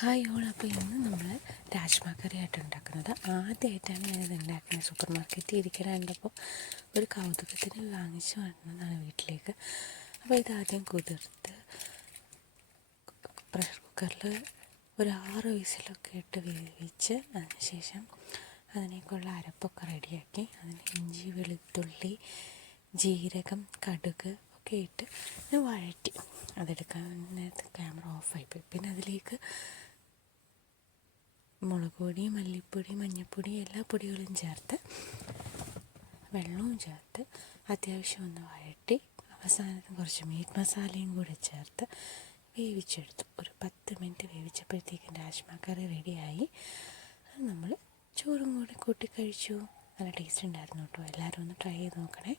Hi all. അപ്പോൾ ഇന്ന് നമ്മൾ രാജ്മ കറിയായിട്ട് ഉണ്ടാക്കുന്നത്. ആദ്യമായിട്ടാണ് ഞാനിത് ഉണ്ടാക്കുന്നത്. സൂപ്പർ മാർക്കറ്റിൽ ഇരിക്കണ കണ്ടപ്പോൾ ഒരു കൗതുകത്തിന് വാങ്ങിച്ച് വന്നതാണ് വീട്ടിലേക്ക്. അപ്പോൾ ഇതാദ്യം കുതിർത്ത് പ്രഷർ കുക്കറിൽ ഒരു 6 വിസിലൊക്കെ ഇട്ട് വേവിച്ച് അതിനുശേഷം അതിനേക്കുള്ള അരപ്പൊക്കെ റെഡിയാക്കി അതിന് ഇഞ്ചി, വെളുത്തുള്ളി, ജീരകം, കടുക് ഒക്കെ ഇട്ട് വഴറ്റി അതെടുക്കാൻ നേരത്ത് ക്യാമറ ഓഫായിപ്പോയി. പിന്നെ അതിലേക്ക് മുളക് പൊടി, മല്ലിപ്പൊടി, മഞ്ഞൾപ്പൊടി എല്ലാ പൊടികളും ചേർത്ത് വെള്ളവും ചേർത്ത് അത്യാവശ്യം ഒന്ന് വഴറ്റി അവസാനത്തിന് കുറച്ച് മീറ്റ് മസാലയും കൂടെ ചേർത്ത് വേവിച്ചെടുത്തു. ഒരു 10 മിനിറ്റ് വേവിച്ചപ്പോഴത്തേക്കും രാജ്മ കറി റെഡിയായി. അത് നമ്മൾ ചോറും കൂടെ കൂട്ടി കഴിച്ചു. നല്ല ടേസ്റ്റ് ഉണ്ടായിരുന്നു കേട്ടോ. എല്ലാവരും ഒന്ന് ട്രൈ ചെയ്ത് നോക്കണേ.